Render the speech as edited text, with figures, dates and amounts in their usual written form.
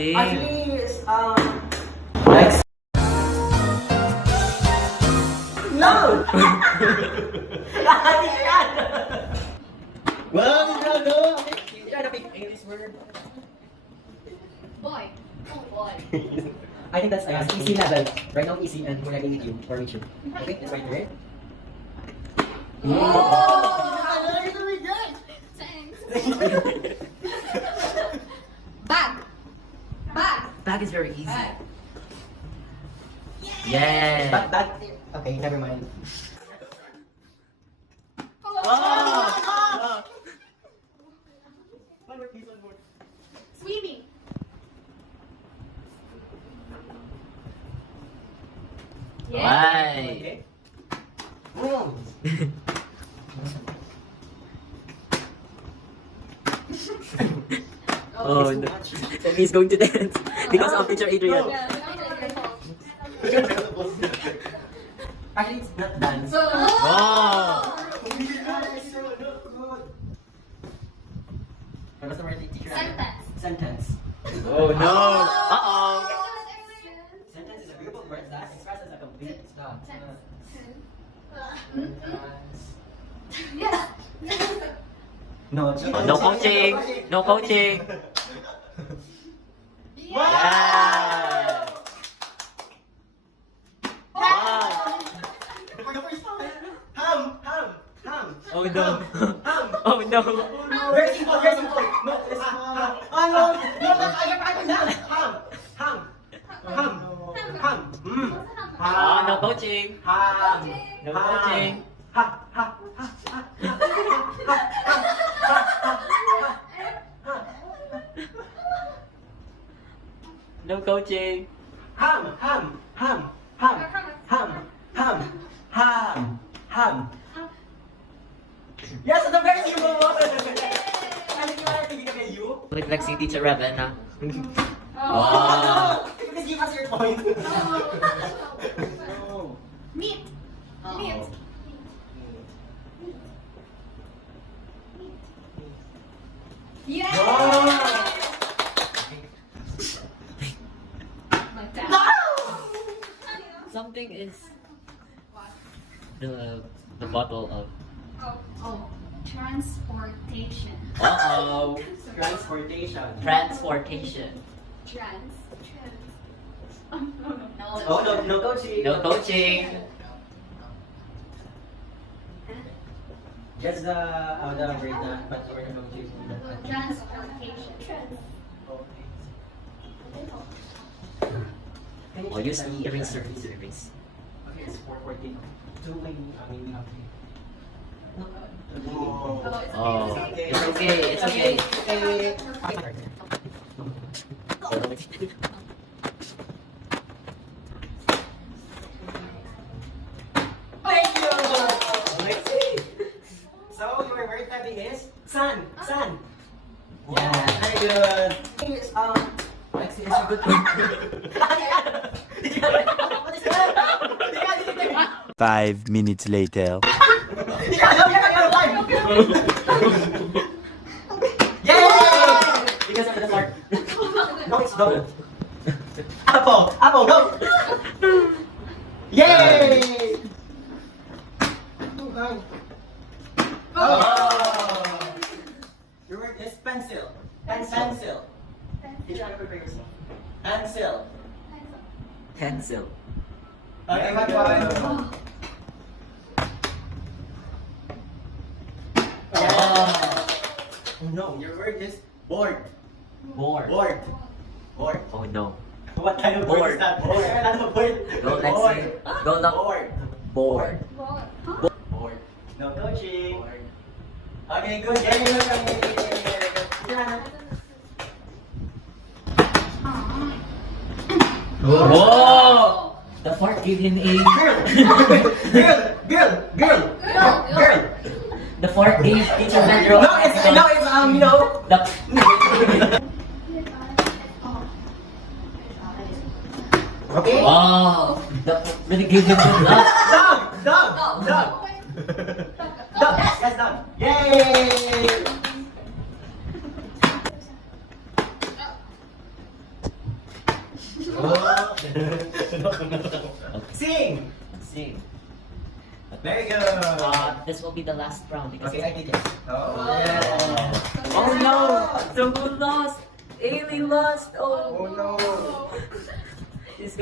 Actually, next. No! Well, no. You try to pick English word. Boy. Oh boy. I think that's easy level. Right now, easy, and we're gonna with you or with you. Okay, that's right, right? Thanks. Bag. Bag. Bag is very easy. Bag. Yeah. That. Okay, never mind. Oh. One more, please, one more. Swimming. Why? Okay. Boom. Oh no. And he's going to dance because of teacher Adrian. Yeah. Actually, it's not dance. Wow. What's the word teacher? Sentence. Sentence. Oh no. Uh-oh. Sentence is a group of words that expresses a complete thought. Yes. No, No coaching. No coaching. Yeah. Wow. For the first time. Ham. Oh no. Ham. Oh no. Very simple, very simple. No, it's ham. Oh no, I can dance. Ham. Ah, no coaching. Ham. No coaching. No coaching. Ham. Yes, it's a very simple one. I think you are thinking of you. Reflex si Teacher Ravenna. Wow. You can give us your point. Meat. Meat. Yeah. Like that. Something is the bottle of. Oh. Transportation. Uh-oh. Transportation. Transportation. Trans. Oh no, no coaching. No coaching. Just the word na, but we're not coaching. Transportation. Oh, use the eraser. Erase. Okay, it's 4:40. Too many. I mean, we have to. Oh, it's okay. It's okay. Thank you. Let's see. So your word study is sun. Yeah, very good. Lexi is a good one. 5 minutes later. Yay! Because of the part. No, it's double. Apple, go! Yay! Oh! Your word is pencil. Pencil. Did you prepare yourself? Pencil. Pencil. Okay, bye-bye. Oh no, your word is board. Board. Board. Oh no. What kind of board is that? Board. Ano board? Go, Lexi. Board. Go na. Board. Board. Board. No coaching. Okay, good. Whoa! The fart gave him a. Girl. The fart gave Teacher Pedro. No, it's The. Okay. Wow! The really gave him good luck. Dog. Yes, dog. Yay! Sing! Sing. Very good. This will be the last round because Okay, I take it. Oh, yeah. Oh no! Someone lost! Ailey lost! Oh no. She's